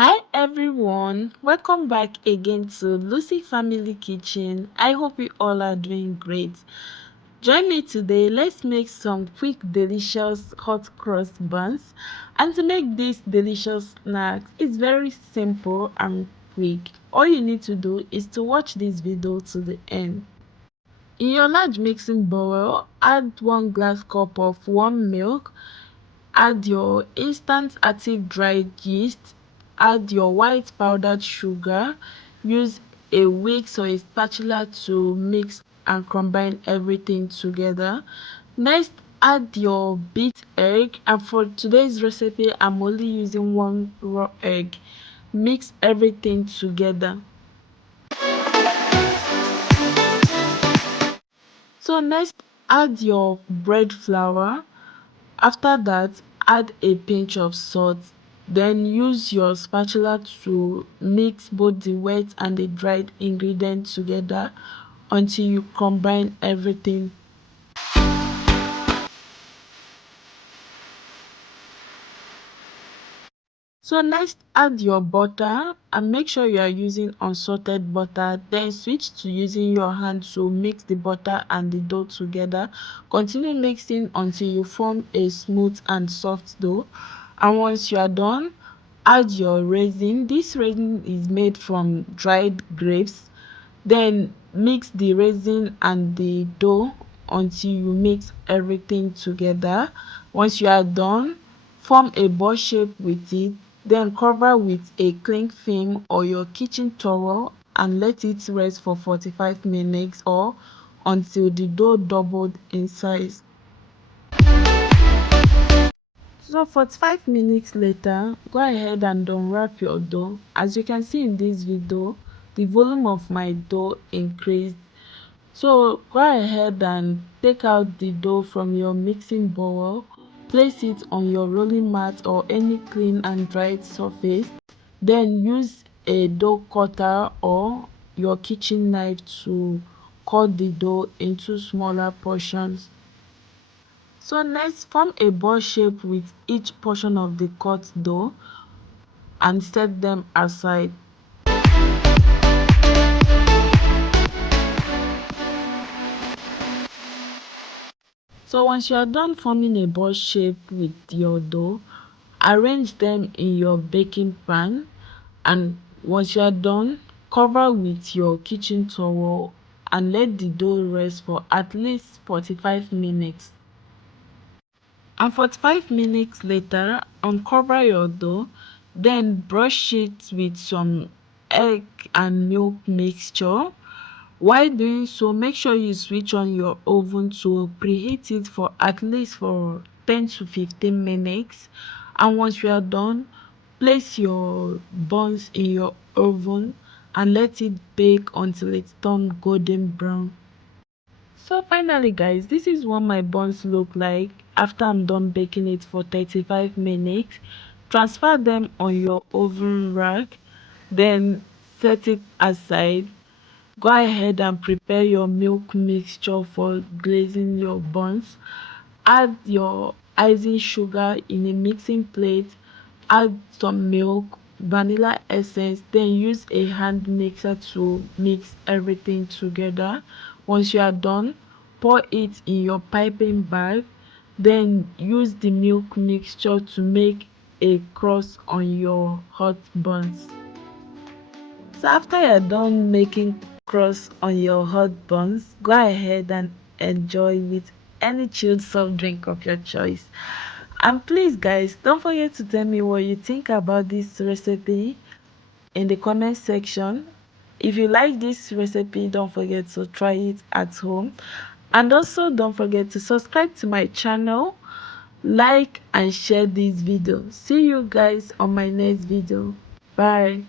Hi everyone, welcome back again to Lucy Family Kitchen. I hope you all are doing great. Join me today. Let's make some quick delicious hot cross buns. And to make this delicious snack, it's very simple and quick. All you need to do is to watch this video to the end. In your large mixing bowl, add 1 glass cup of warm milk. Add your instant active dried yeast, add your white powdered sugar, use a whisk or a spatula to mix and combine everything together. Next, add your beat egg, and for today's recipe I'm only using 1 raw egg. Mix everything together. So next, add your bread flour. After that, add a pinch of salt. Then use your spatula to mix both the wet and the dried ingredients together until you combine everything. So next, add your butter and make sure you are using unsalted butter. Then switch to using your hand to mix the butter and the dough together. Continue mixing until you form a smooth and soft dough. And once you are done, add your raisin. This raisin is made from dried grapes. Then mix the raisin and the dough until you mix everything together. Once you are done, form a ball shape with it. Then cover with a cling film or your kitchen towel and let it rest for 45 minutes or until the dough doubled in size. So 45 minutes later, go ahead and unwrap your dough. As you can see in this video, the volume of my dough increased. So go ahead and take out the dough from your mixing bowl. Place it on your rolling mat or any clean and dried surface. Then use a dough cutter or your kitchen knife to cut the dough into smaller portions. So next, form a ball shape with each portion of the cut dough and set them aside. So once you are done forming a ball shape with your dough, arrange them in your baking pan, and once you are done, cover with your kitchen towel and let the dough rest for at least 45 minutes. And 45 minutes later, uncover your dough, then brush it with some egg and milk mixture. While doing so, make sure you switch on your oven to preheat it for at least for 10 to 15 minutes. And once you are done, place your buns in your oven and let it bake until it's turned golden brown. So finally guys, this is what my buns look like after I'm done baking it for 35 minutes. Transfer them on your oven rack, then set it aside. Go ahead and prepare your milk mixture for glazing your buns. Add your icing sugar in a mixing plate. Add some milk, vanilla essence, then use a hand mixer to mix everything together. Once you are done, pour it in your piping bag. Then use the milk mixture to make a crust on your hot buns. So after you're done making crust on your hot buns, go ahead and enjoy with any chilled soft drink of your choice. And please guys, don't forget to tell me what you think about this recipe in the comment section. If you like this recipe, don't forget to try it at home. And also don't forget to subscribe to my channel, like and share this video. See you guys on my next video. Bye.